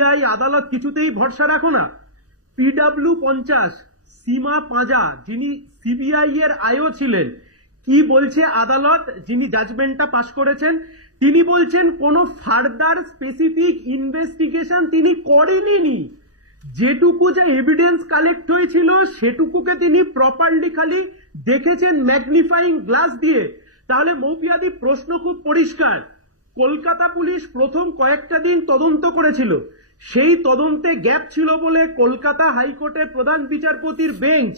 CBI আদালত কিছুতেই ভরসা রাখো না। পিডাব্লিউ পঞ্চাশ, সীমা পাঁজা, যিনি সিবিআই এর আয়ও ছিলেন, কি বলছে আদালত, যিনি জাজমেন্টটা পাশ করেছেন, তিনি বলছেন কোনো ফার্দার স্পেসিফিক ইনভেস্টিগেশন তিনি করেননি। যেটুকু যে এভিডেন্স কালেক্ট হয়েছিল, সেটুকুকে তিনি প্রপারলি খালি দেখেছেন ম্যাগনিফাইং গ্লাস দিয়ে। তাহলে মৌপিয়াদি, প্রশ্ন খুব পরিষ্কার। কলকাতা পুলিশ প্রথম কয়েকটা দিন তদন্ত করেছিল। সেই তদন্তে গ্যাপ ছিল বলে কলকাতা হাইকোর্টের প্রধান বিচারপতির বেঞ্চ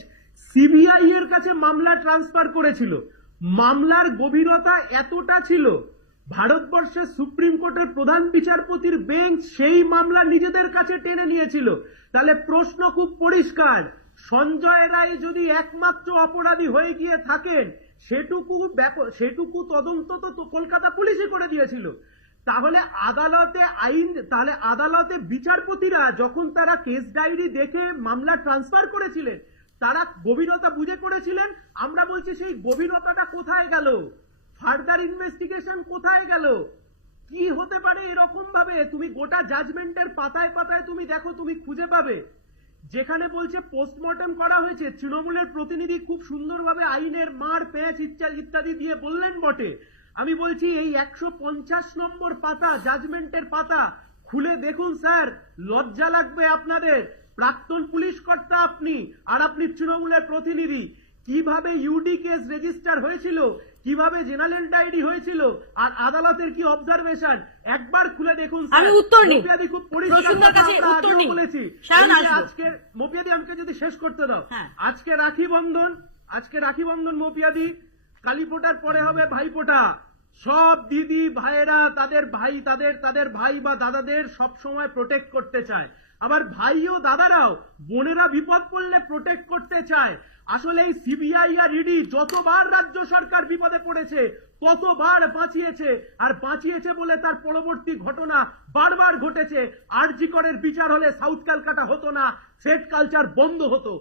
সিবিআই এর কাছে মামলা ট্রান্সফার করেছিল। মামলার গভীরতা এতটা ছিল, ভারতবর্ষের সুপ্রিম কোর্টের প্রধান বিচারপতির বেঞ্চ সেই মামলা নিজেদের কাছে টেনে নিয়েছিল। তাহলে প্রশ্ন খুব পরিষ্কার, সঞ্জয় রায় যদি একমাত্র অপরাধী হয়ে গিয়ে থাকেন, সেটুকু সেটুকু তদন্ত তো কলকাতা পুলিশই করে দিয়েছিল। তাহলে আদালতে আইন, তাহলে আদালতে বিচারপতিরা যখন তারা কেস ডায়েরি দেখে মামলা ট্রান্সফার করেছিলেন, তারা গভীরতা বুঝে করেছিলেন, আমরা বলছি সেই গভীরতাটা কোথায় গেল? ফার্দার ইনভেস্টিগেশন কোথায় গেল? কি হতে পারে এরকম ভাবে তুমি গোটা জাজমেন্টের পাতায় পাতায় তুমি দেখো, তুমি খুঁজে পাবে। যেখানে বলছে পোস্টমর্টম করা হয়েছে, তৃণমূলের প্রতিনিধি খুব সুন্দরভাবে আইনের মার, প্যাঁচ ইত্যাদি ইত্যাদি দিয়ে বললেন বটে। আমি বলছি এই একশো পঞ্চাশ নম্বর পাতা জাজমেন্টের পাতা খুলে দেখুন স্যার লজ্জা লাগবে আপনাদের প্রাক্তন পুলিশ কর্তা আপনি আর আপনি তৃণমূলের প্রতিনিধি কীভাবে ইউডি কেস রেজিস্টার হয়েছিল কীভাবে জেনারেল ডায়েরি হয়েছিল আর আদালতের কি অবজারভেশন একবার খুলে দেখুন। আমি উত্তর নিই। মৌপিয়াদি খুব পরিষ্কার কাছে উত্তর বলেছি। আজকে মপিয়াদি আমাকে যদি শেষ করতে দাও হ্যাঁ। আজকে রাখি বন্ধন আজকে রাখি বন্ধন মপিয়াদি কালী ফোটার পরে হবে ভাই ফোটা। সব দিদি ভাইয়েরা তাদের ভাই তাদের তাদের ভাই বা দাদাদের সব সময় প্রোটেক্ট করতে চায়। আবার ভাই ও দাদারাও বোনেরা বিপদ পড়লে প্রোটেক্ট করতে চায়। আসলে এই সিবিআই আর ইডি যতবার রাজ্য সরকার বিপদে পড়েছে ততবার বাঁচিয়েছে। আর বাঁচিয়েছে বলে তার পরবর্তী ঘটনা বারবার ঘটেছে। আরজি করের বিচার হলে সাউথ ক্যালকাটা হতো না সেট কালচার বন্ধ হতো।